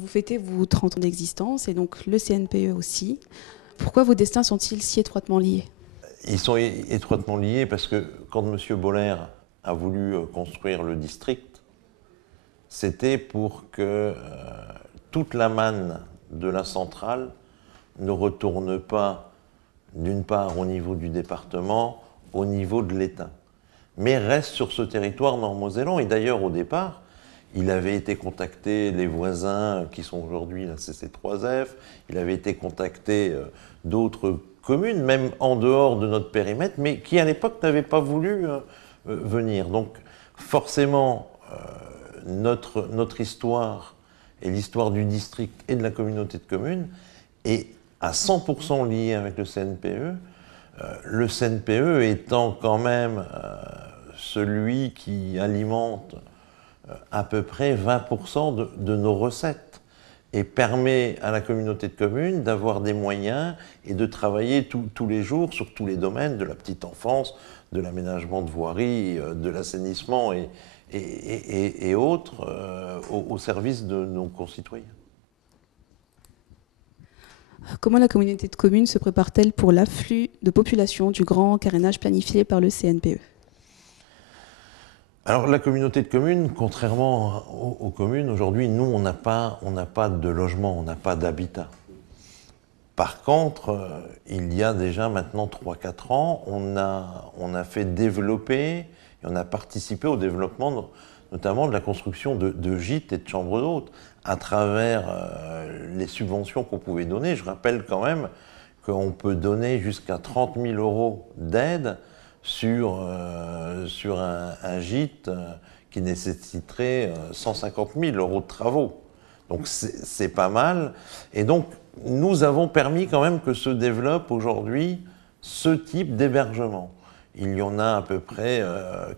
Vous fêtez vos 30 ans d'existence et donc le CNPE aussi. Pourquoi vos destins sont-ils si étroitement liés? Ils sont étroitement liés parce que quand M. Boller a voulu construire le district, c'était pour que toute la manne de la centrale ne retourne pas, d'une part, au niveau du département, au niveau de l'État, mais reste sur ce territoire nord-mosellan. Et d'ailleurs, au départ, il avait été contacté, les voisins qui sont aujourd'hui la CC3F, il avait été contacté d'autres communes, même en dehors de notre périmètre, mais qui à l'époque n'avaient pas voulu venir. Donc forcément, notre histoire et l'histoire du district et de la communauté de communes est à 100% liée avec le CNPE. Le CNPE étant quand même celui qui alimente à peu près 20% de nos recettes et permet à la communauté de communes d'avoir des moyens et de travailler tous les jours sur tous les domaines, de la petite enfance, de l'aménagement de voirie, de l'assainissement et autres, au service de nos concitoyens. Comment la communauté de communes se prépare-t-elle pour l'afflux de population du grand carénage planifié par le CNPE? Alors la communauté de communes, contrairement aux communes, aujourd'hui, nous, on n'a pas de logement, on n'a pas d'habitat. Par contre, il y a déjà maintenant 3-4 ans, on a fait développer et on a participé au développement notamment de la construction de gîtes et de chambres d'hôtes à travers les subventions qu'on pouvait donner. Je rappelle quand même qu'on peut donner jusqu'à 30 000 € d'aide sur un gîte qui nécessiterait 150 000 € de travaux. Donc c'est pas mal. Et donc nous avons permis quand même que se développe aujourd'hui ce type d'hébergement. Il y en a à peu près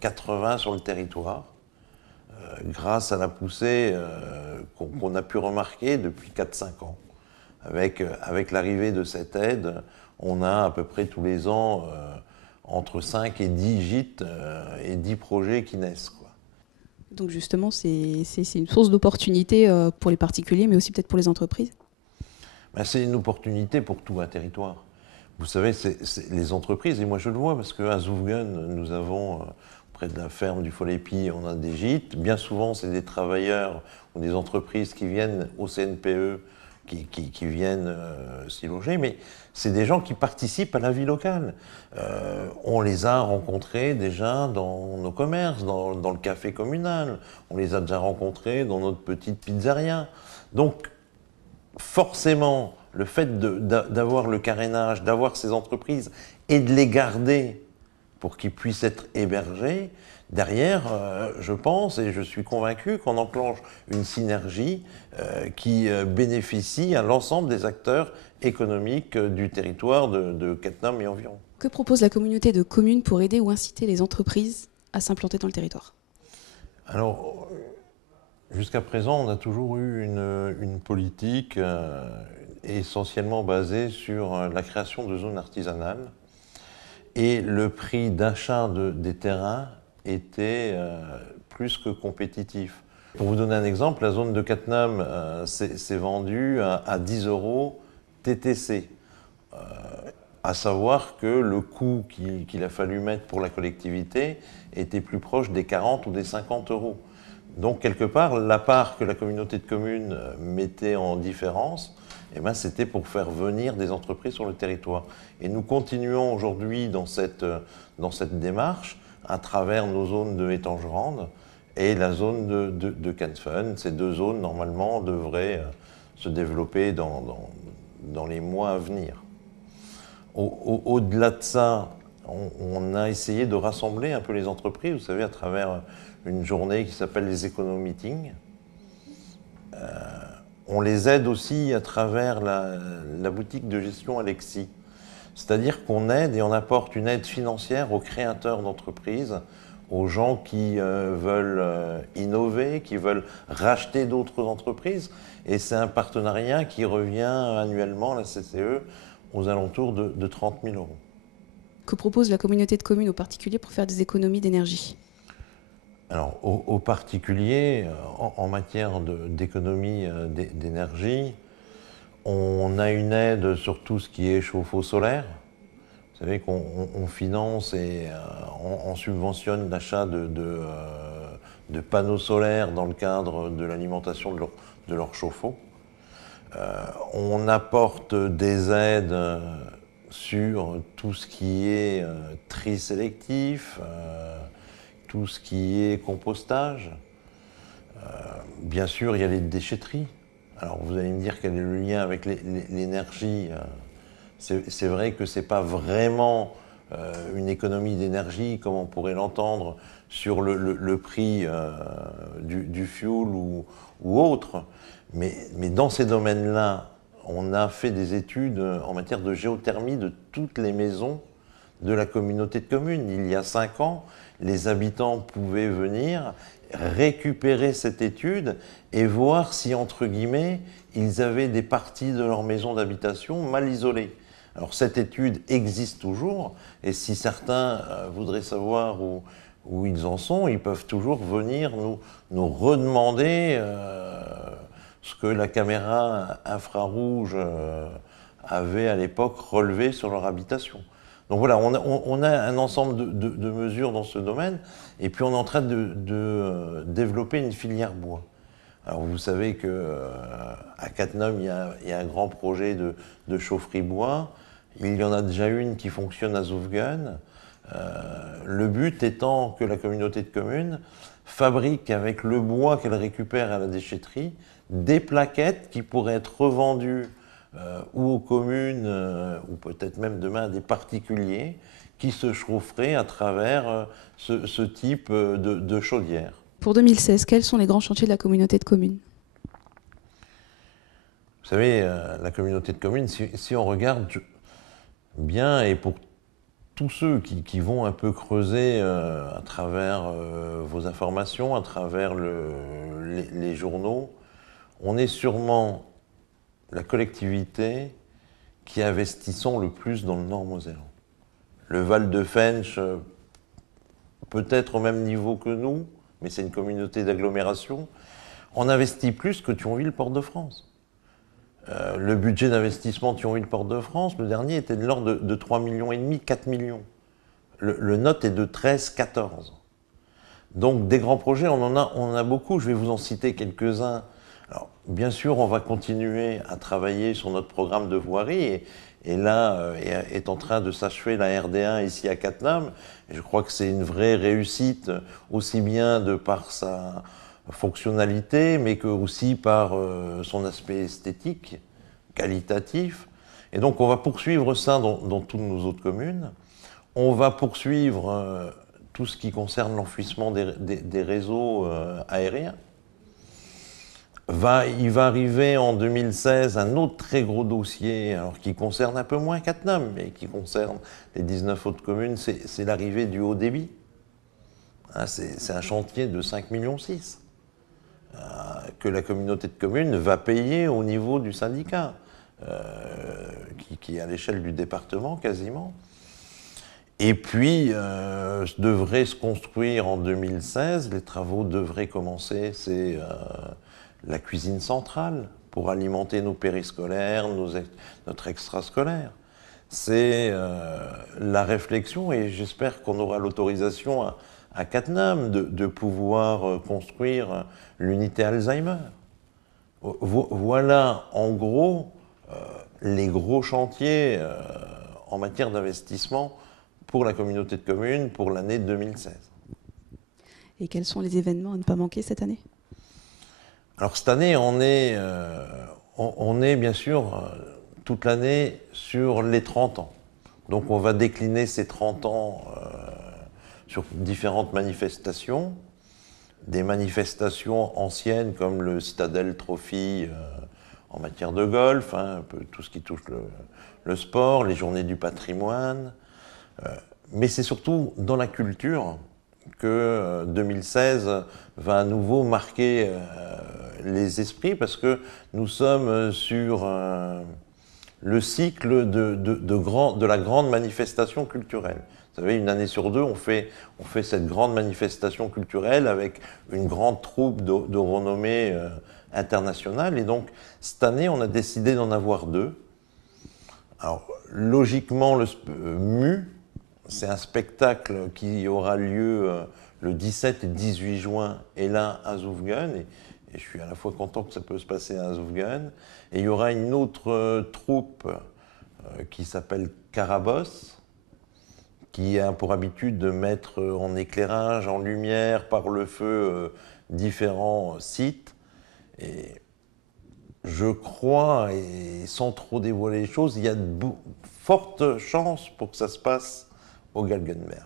80 sur le territoire, grâce à la poussée qu'on a pu remarquer depuis 4-5 ans. Avec l'arrivée de cette aide, on a à peu près tous les ans entre 5 et 10 gîtes et 10 projets qui naissent, quoi. Donc justement, c'est une source d'opportunité pour les particuliers, mais aussi peut-être pour les entreprises. Ben, c'est une opportunité pour tout un territoire. Vous savez, les entreprises, et moi je le vois, parce qu'à Zouvgen, nous avons, près de la ferme du Follepi, on a des gîtes. Bien souvent, c'est des travailleurs ou des entreprises qui viennent au CNPE, qui viennent s'y loger, mais c'est des gens qui participent à la vie locale. On les a rencontrés déjà dans nos commerces, dans le café communal, on les a déjà rencontrés dans notre petite pizzeria. Donc, forcément, le fait d'avoir le carénage, d'avoir ces entreprises et de les garder pour qu'ils puissent être hébergés, derrière, je pense et je suis convaincu qu'on enclenche une synergie qui bénéficie à l'ensemble des acteurs économiques du territoire de Cattenom et environ. Que propose la communauté de communes pour aider ou inciter les entreprises à s'implanter dans le territoire? Alors, jusqu'à présent, on a toujours eu une politique essentiellement basée sur la création de zones artisanales. Et le prix d'achat des terrains était plus que compétitif. Pour vous donner un exemple, la zone de Cattenom s'est vendue à 10 € TTC. À savoir que le coût qu'il a fallu mettre pour la collectivité était plus proche des 40 ou des 50 €. Donc, quelque part, la part que la communauté de communes mettait en différence, eh ben, c'était pour faire venir des entreprises sur le territoire. Et nous continuons aujourd'hui dans cette démarche à travers nos zones de Étangerande et la zone de Canfun. Ces deux zones, normalement, devraient se développer dans les mois à venir. Au-delà de ça, on a essayé de rassembler un peu les entreprises, vous savez, à travers une journée qui s'appelle les Econo-Meetings. On les aide aussi à travers la boutique de gestion Alexis. C'est-à-dire qu'on aide et on apporte une aide financière aux créateurs d'entreprises, aux gens qui veulent innover, qui veulent racheter d'autres entreprises. Et c'est un partenariat qui revient annuellement à la CCE aux alentours de 30 000 €. Que propose la communauté de communes aux particuliers pour faire des économies d'énergie? Alors, aux particuliers, en matière d'économie d'énergie, on a une aide sur tout ce qui est chauffe-eau solaire. Vous savez qu'on finance et on subventionne l'achat de panneaux solaires dans le cadre de l'alimentation de leur chauffe-eau. On apporte des aides sur tout ce qui est tri sélectif, tout ce qui est compostage. Bien sûr, il y a les déchetteries. Alors vous allez me dire quel est le lien avec l'énergie. C'est vrai que ce n'est pas vraiment une économie d'énergie comme on pourrait l'entendre sur le prix du fuel ou autre. Mais dans ces domaines-là, on a fait des études en matière de géothermie de toutes les maisons de la communauté de communes. Il y a 5 ans, les habitants pouvaient venir récupérer cette étude et voir si, entre guillemets, ils avaient des parties de leur maison d'habitation mal isolées. Alors cette étude existe toujours, et si certains voudraient savoir où ils en sont, ils peuvent toujours venir nous redemander ce que la caméra infrarouge avait à l'époque relevé sur leur habitation. Donc voilà, on a un ensemble de mesures dans ce domaine, et puis on est en train de développer une filière bois. Alors vous savez qu'à Cattenom, il y a un grand projet de chaufferie bois. Il y en a déjà une qui fonctionne à Zoufgen. Le but étant que la communauté de communes fabrique avec le bois qu'elle récupère à la déchetterie des plaquettes qui pourraient être revendues ou aux communes, ou peut-être même demain à des particuliers qui se chaufferaient à travers ce type de chaudière. Pour 2016, quels sont les grands chantiers de la communauté de communes? Vous savez, la communauté de communes, si on regarde bien, et pour tous ceux qui vont un peu creuser à travers vos informations, à travers les journaux, on est sûrement la collectivité qui investissons le plus dans le Nord-Mosellan. Le Val de Fensch, peut-être au même niveau que nous, mais c'est une communauté d'agglomération, on investit plus que Thionville-Port-de-France. Le budget d'investissement Thionville-Port-de-France, le dernier était de l'ordre de 3,5 millions, 4 millions. Le note est de 13, 14. Donc des grands projets, on en a beaucoup. Je vais vous en citer quelques-uns. Alors, bien sûr, on va continuer à travailler sur notre programme de voirie. Et là, est en train de s'achever la RD1 ici à Cattenom. Et je crois que c'est une vraie réussite, aussi bien de par sa fonctionnalité, mais que aussi par son aspect esthétique, qualitatif. Et donc, on va poursuivre ça dans toutes nos autres communes. On va poursuivre tout ce qui concerne l'enfouissement des réseaux aériens. Il va arriver en 2016 un autre très gros dossier, alors qui concerne un peu moins Cattenom, mais qui concerne les 19 autres communes, c'est l'arrivée du haut débit. Hein, c'est un chantier de 5,6 millions que la communauté de communes va payer au niveau du syndicat, qui est à l'échelle du département quasiment. Et puis, devrait se construire en 2016, les travaux devraient commencer, c'est la cuisine centrale pour alimenter nos périscolaires, notre extrascolaire. C'est la réflexion, et j'espère qu'on aura l'autorisation à Cattenom de pouvoir construire l'unité Alzheimer. Voilà en gros les gros chantiers en matière d'investissement pour la communauté de communes pour l'année 2016. Et quels sont les événements à ne pas manquer cette année? Alors cette année, on est bien sûr toute l'année sur les 30 ans. Donc on va décliner ces 30 ans sur différentes manifestations. Des manifestations anciennes comme le Citadel Trophy en matière de golf, hein, un peu tout ce qui touche le sport, les journées du patrimoine. Mais c'est surtout dans la culture que 2016 va à nouveau marquer les esprits, parce que nous sommes sur le cycle de la grande manifestation culturelle. Vous savez, une année sur deux, on fait cette grande manifestation culturelle avec une grande troupe de renommée internationale. Et donc, cette année, on a décidé d'en avoir deux. Alors, logiquement, le MU, c'est un spectacle qui aura lieu le 17 et 18 juin, et là, à Zoufgen. Et je suis à la fois content que ça peut se passer à Zoufgen. Et il y aura une autre troupe qui s'appelle Carabosse, qui a pour habitude de mettre en éclairage, en lumière, par le feu, différents sites. Et je crois, et sans trop dévoiler les choses, il y a de fortes chances pour que ça se passe au Galgenberg.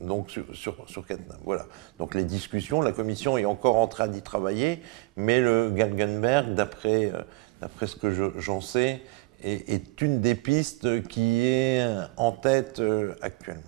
Donc sur Cattenom. Voilà. Donc les discussions, la commission est encore en train d'y travailler, mais le Galgenberg, d'après ce que j'en sais, est une des pistes qui est en tête actuellement.